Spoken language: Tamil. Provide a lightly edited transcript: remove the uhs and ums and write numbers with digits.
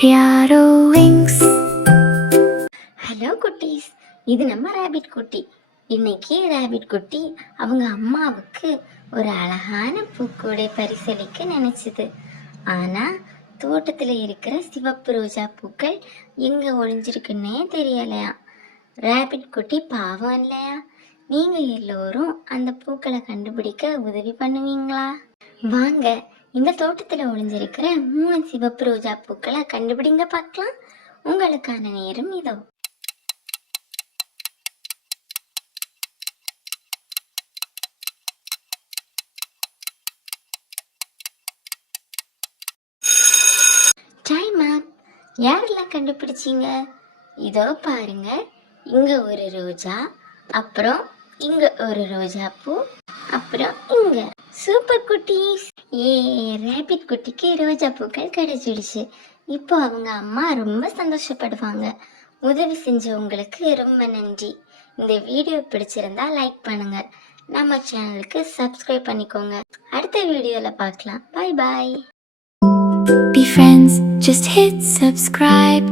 Riaro Wings. ஹலோ குட்டீஸ், இது நம்ம ரேபிட் குட்டி. இன்னைக்கு ரேபிட் குட்டி அவங்க அம்மாவுக்கு ஒரு அழகான பூக்கூடை பரிசளிக்க நினைச்சது. ஆனா தோட்டத்துல இருக்கிற சிவப்பு ரோஜா பூக்கள் எங்க ஒளிஞ்சிருக்குன்னே தெரியலையா. ரேபிட் குட்டி பாவம் இல்லையா? நீங்க எல்லோரும் அந்த பூக்களை கண்டுபிடிக்க உதவி பண்ணுவீங்களா? வாங்க, இந்த தோட்டத்துல ஒளிஞ்சிருக்கிற 3 சிவப்பு ரோஜா பூக்களை கண்டுபிடிங்க பார்க்கலாம். உங்களுக்கான நேரம் இதோ. டைம் அப். யாரெல்லாம் கண்டுபிடிச்சிங்க? இதோ பாருங்க, இங்க ஒரு ரோஜா, அப்புறம் இங்க ஒரு ரோஜா பூ, அப்புறம் இங்க. சூப்பர் குட்டீஸ்! ரேபிட் குட்டிக்கு ரோஜா பூக்கள் கிடைச்சிடுச்சு. இப்போ அவங்க அம்மா ரொம்ப சந்தோஷப்படுவாங்க. உதவி செஞ்சவங்களுக்கு ரொம்ப நன்றி. இந்த வீடியோ பிடிச்சிருந்தா லைக் பண்ணுங்க, நம்ம சேனலுக்கு சப்ஸ்கிரைப் பண்ணிக்கோங்க. அடுத்த வீடியோவில் பார்க்கலாம். Bye bye. Be friends, just hit subscribe.